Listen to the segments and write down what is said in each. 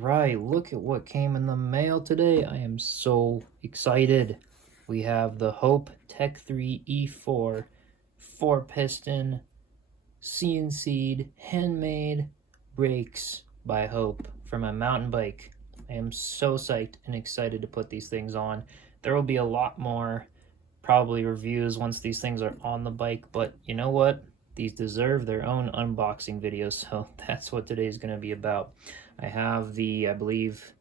right, look at what came in the mail today. I am so excited. We have the Hope Tech 3 E4 4-piston CNC'd handmade brakes by Hope for my mountain bike. I am so psyched and excited to put these things on. There will be a lot more probably reviews once these things are on the bike, but you know what? These deserve their own unboxing video, so that's what today's going to be about. I have the, I believe,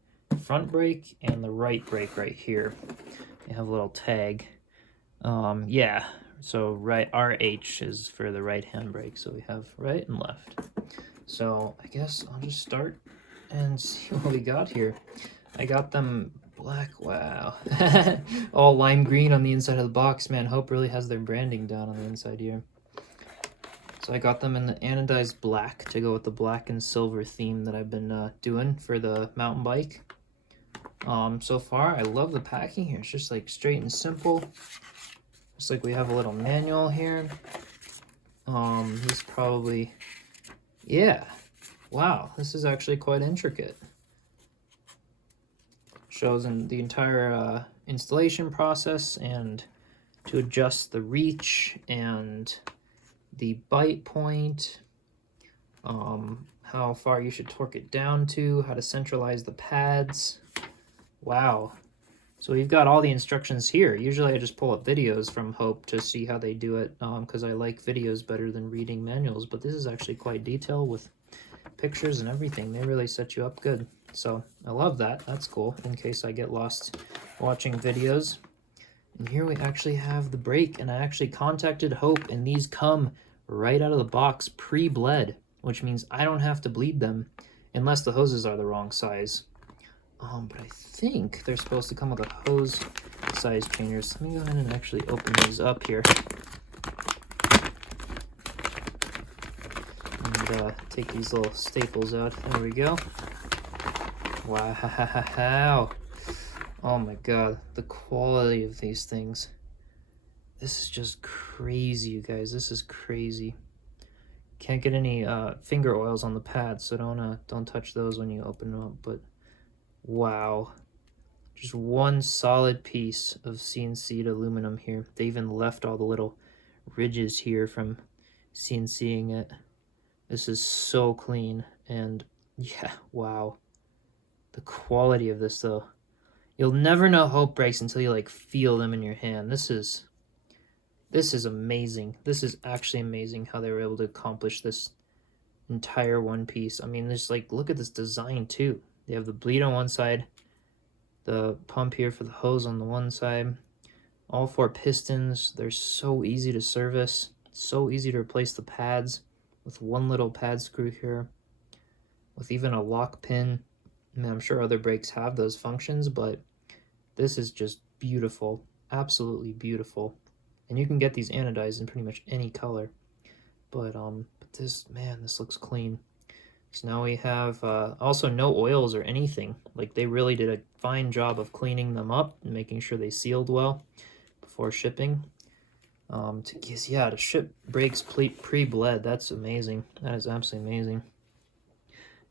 front brake and the right brake right here. They have a little tag. Yeah, so right, RH is for the right hand brake, so we have right and left. So I guess I'll just start and see what we got here. I got them black, wow. All lime green on the inside of the box. Man, Hope really has their branding down on the inside here. So I got them in the anodized black to go with the black and silver theme that I've been doing for the mountain bike. So far, I love the packing here. It's just like straight and simple. Looks like we have a little manual here. This probably, yeah. Wow, this is actually quite intricate. Shows in the entire installation process and to adjust the reach and the bite point, how far you should torque it down to, how to centralize the pads. Wow. So we've got all the instructions here. Usually I just pull up videos from Hope to see how they do it because I like videos better than reading manuals, but this is actually quite detailed with pictures and everything. They really set you up good. So I love that. That's cool in case I get lost watching videos. And here we actually have the brake, and I actually contacted Hope, and these come right out of the box pre-bled, which means I don't have to bleed them unless the hoses are the wrong size. But I think they're supposed to come with a hose size changers. Let me go ahead and actually open these up here. And take these little staples out. There we go. Wow. Oh my god, the quality of these things. This is just crazy, you guys. This is crazy. Can't get any finger oils on the pads, so don't touch those when you open them up. But wow, just one solid piece of CNC'd aluminum here. They even left all the little ridges here from CNCing it. This is so clean, and yeah, wow. The quality of this, though. You'll never know Hope brakes until you like feel them in your hand. This is amazing. This is actually amazing how they were able to accomplish this entire one piece. I mean, there's like, look at this design too. They have the bleed on one side, the pump here for the hose on the one side, all 4 pistons. They're so easy to service, so easy to replace the pads with one little pad screw here, with even a lock pin. I mean, I'm sure other brakes have those functions, but this is just beautiful, absolutely beautiful. And you can get these anodized in pretty much any color. But this, man, this looks clean. So now we have also no oils or anything. Like, they really did a fine job of cleaning them up and making sure they sealed well before shipping. To ship brakes pre-bled, that's amazing. That is absolutely amazing.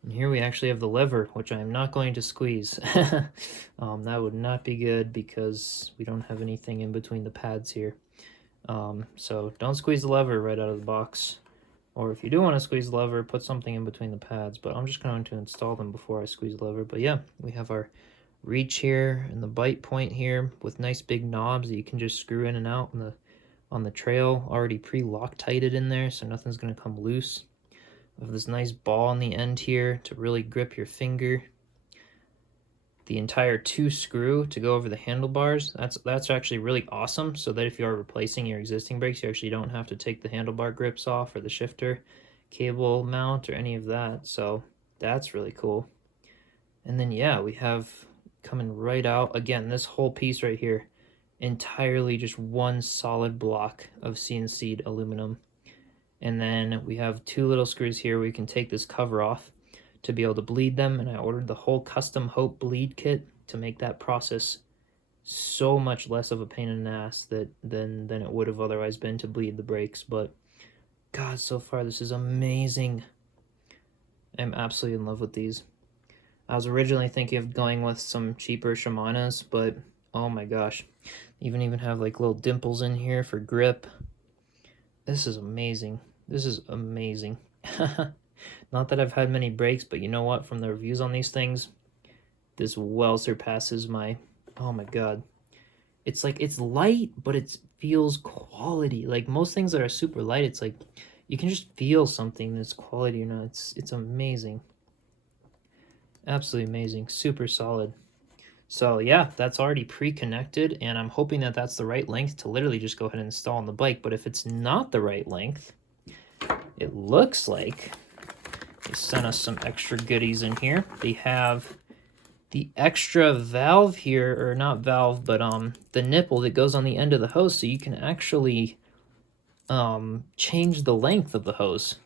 And here we actually have the lever, which I am not going to squeeze. That would not be good because we don't have anything in between the pads here. So don't squeeze the lever right out of the box. Or if you do want to squeeze the lever, put something in between the pads. But I'm just going to install them before I squeeze the lever. But yeah, we have our reach here and the bite point here with nice big knobs that you can just screw in and out on the trail, already pre-Loctited in there, so nothing's going to come loose. We have this nice ball on the end here to really grip your finger. The entire 2 screw to go over the handlebars. That's actually really awesome, so that if you are replacing your existing brakes, you actually don't have to take the handlebar grips off or the shifter cable mount or any of that. So that's really cool. And then yeah, we have coming right out again, this whole piece right here, entirely just one solid block of CNC'd aluminum. And then we have 2 little screws here where you can take this cover off to be able to bleed them. And I ordered the whole custom Hope bleed kit to make that process so much less of a pain in the ass than it would have otherwise been to bleed the brakes. But God, so far this is amazing. I'm absolutely in love with these. I was originally thinking of going with some cheaper Shimano's, but oh my gosh. Even have like little dimples in here for grip. This is amazing. This is amazing. Not that I've had many breaks, but you know what? From the reviews on these things, this well surpasses my, oh my god. It's like, it's light, but it feels quality. Like most things that are super light, it's like, you can just feel something that's quality, you know, it's amazing. Absolutely amazing. Super solid. So yeah, that's already pre-connected, and I'm hoping that that's the right length to literally just go ahead and install on the bike. But if it's not the right length, it looks like they sent us some extra goodies in here. They have the extra valve here, or not valve, but the nipple that goes on the end of the hose, so you can actually change the length of the hose.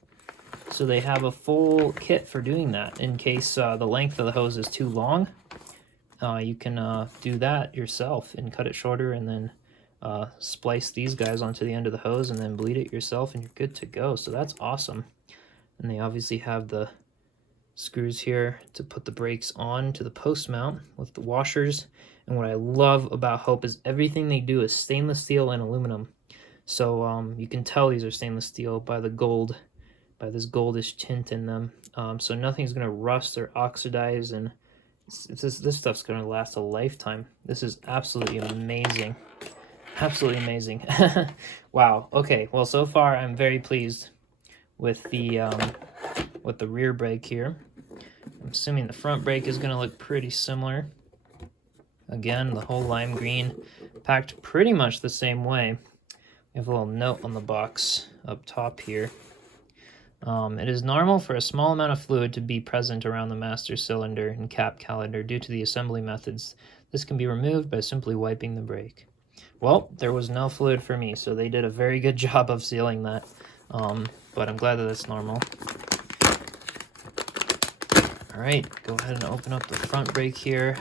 So they have a full kit for doing that in case the length of the hose is too long. You can do that yourself and cut it shorter, and then splice these guys onto the end of the hose and then bleed it yourself, and you're good to go. So that's awesome. And they obviously have the screws here to put the brakes on to the post mount with the washers. And what I love about Hope is everything they do is stainless steel and aluminum. So you can tell these are stainless steel by the gold, by this goldish tint in them. So nothing's going to rust or oxidize, and this stuff's going to last a lifetime. This is absolutely amazing. Absolutely amazing. Wow. Okay. Well, so far I'm very pleased with the rear brake here. I'm assuming the front brake is going to look pretty similar. Again, the whole lime green, packed pretty much the same way. We have a little note on the box up top here. It is normal for a small amount of fluid to be present around the master cylinder and cap caliper due to the assembly methods. This can be removed by simply wiping the brake. Well, there was no fluid for me, so they did a very good job of sealing that. But I'm glad that that's normal. All right, go ahead and open up the front brake here.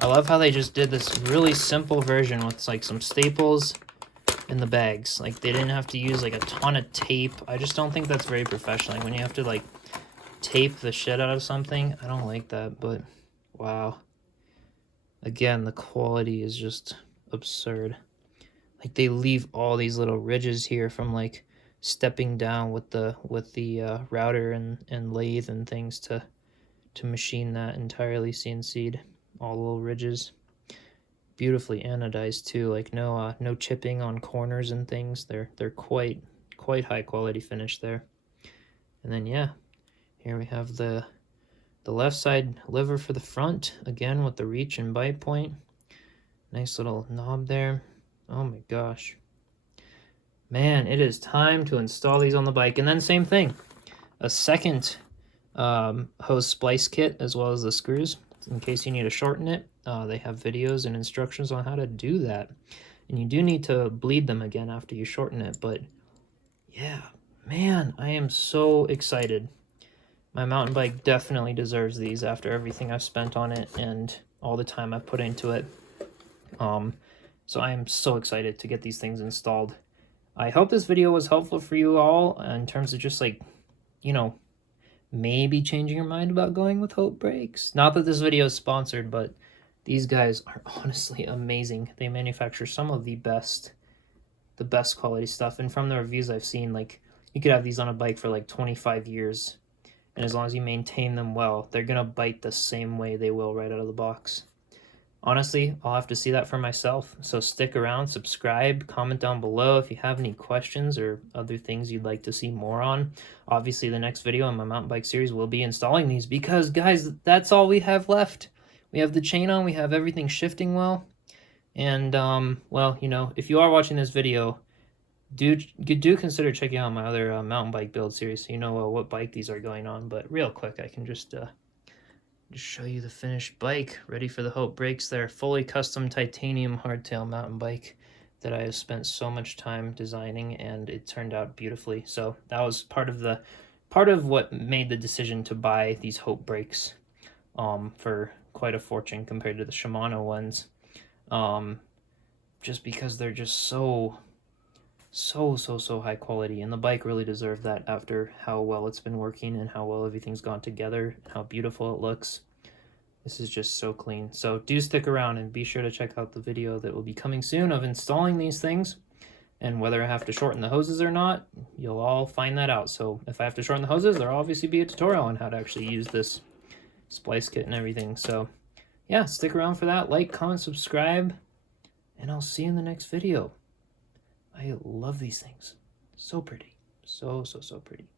I love how they just did this really simple version with like some staples in the bags. Like they didn't have to use like a ton of tape. I just don't think that's very professional. Like when you have to like tape the shit out of something, I don't like that, but wow. Again, the quality is just absurd. Like they leave all these little ridges here from like stepping down with the router and lathe and things to machine that entirely CNC'd. All the little ridges. Beautifully anodized too, like no chipping on corners and things. They're quite high quality finish there. And then yeah, here we have the left side lever for the front, again with the reach and bite point. Nice little knob there. Oh my gosh. Man, it is time to install these on the bike. And then same thing, a second hose splice kit as well as the screws in case you need to shorten it. They have videos and instructions on how to do that. And you do need to bleed them again after you shorten it. But yeah, man, I am so excited. My mountain bike definitely deserves these after everything I've spent on it and all the time I've put into it. So I am so excited to get these things installed. I hope this video was helpful for you all in terms of just like, you know, maybe changing your mind about going with Hope brakes. Not that this video is sponsored, but these guys are honestly amazing. They manufacture some of the best quality stuff. And from the reviews I've seen, like you could have these on a bike for like 25 years. And as long as you maintain them well, they're going to bite the same way they will right out of the box. Honestly, I'll have to see that for myself. So stick around, subscribe, comment down below if you have any questions or other things you'd like to see more on. Obviously, the next video in my mountain bike series will be installing these because, guys, that's all we have left. We have the chain on, we have everything shifting well. And, well, you know, if you are watching this video, do consider checking out my other mountain bike build series so you know what bike these are going on. But real quick, I can just show you the finished bike, ready for the Hope brakes there. Fully custom titanium hardtail mountain bike that I have spent so much time designing, and it turned out beautifully. So that was part of what made the decision to buy these Hope brakes for quite a fortune compared to the Shimano ones. Just because they're just so So, so, so high quality, and the bike really deserved that after how well it's been working and how well everything's gone together, and how beautiful it looks. This is just so clean. So do stick around and be sure to check out the video that will be coming soon of installing these things, and whether I have to shorten the hoses or not, you'll all find that out. So if I have to shorten the hoses, there'll obviously be a tutorial on how to actually use this splice kit and everything. So yeah, stick around for that. Like, comment, subscribe, and I'll see you in the next video. I love these things. So pretty. So, so, so pretty.